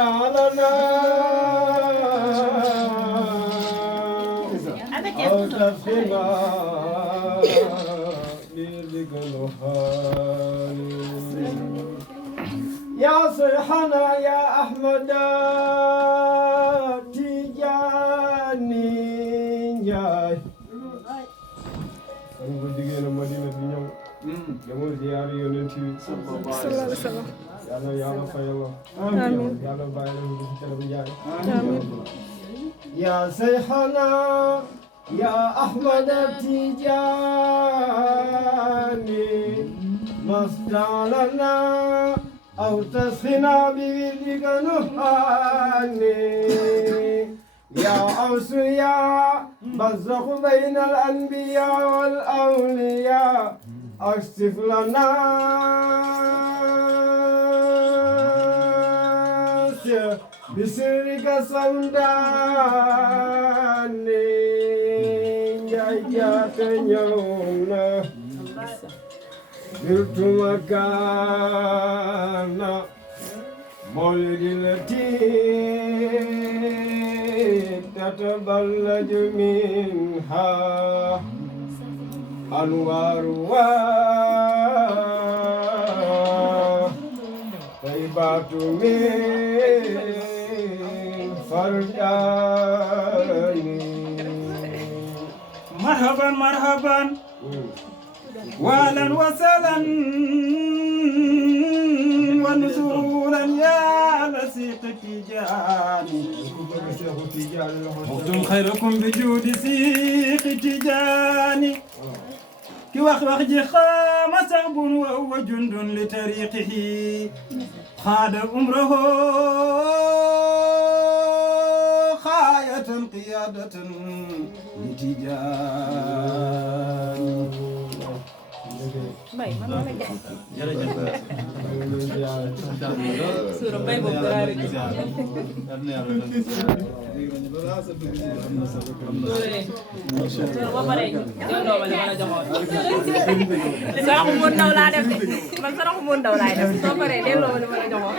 استعلنا أو تفخنا بيدك الوهان يا صيحنا يا أحمد تيجاني جاي أبو ديجينا مدينة بنيو جمول زيارة يونتي صلى الله عليه وسلم. يا فيلا آمين. يا بايلا بجاي آمين. يا سيحنا يا أحمد التيجاني مصدالنا أو تسخنا بولدك نهاني يا أوس يا برزخ بين الأنبياء والأولياء أكشف لنا بسرك صمداني جاءت يومنا زرت مكان مولد التي تتبلج منها أنوارها طيبات من فرجاني مرحبا مرحبا واهلا وسهلا ونزولا يا لسيق تيجاني مختم خيركم بجود سيق تيجاني كي وخ جي خام صعب وهو جند لطريقه خاد عمره خاية قيادة لتيجان Baik, mana lagi? jërëjëf Suruh baik beberapa. Suruh apa deh? Jangan doa balik mana jangan. Sekarang aku mau tahu lah deh. Masa aku mau tahu lah deh. Apa deh? Dia lo balik mana jangan.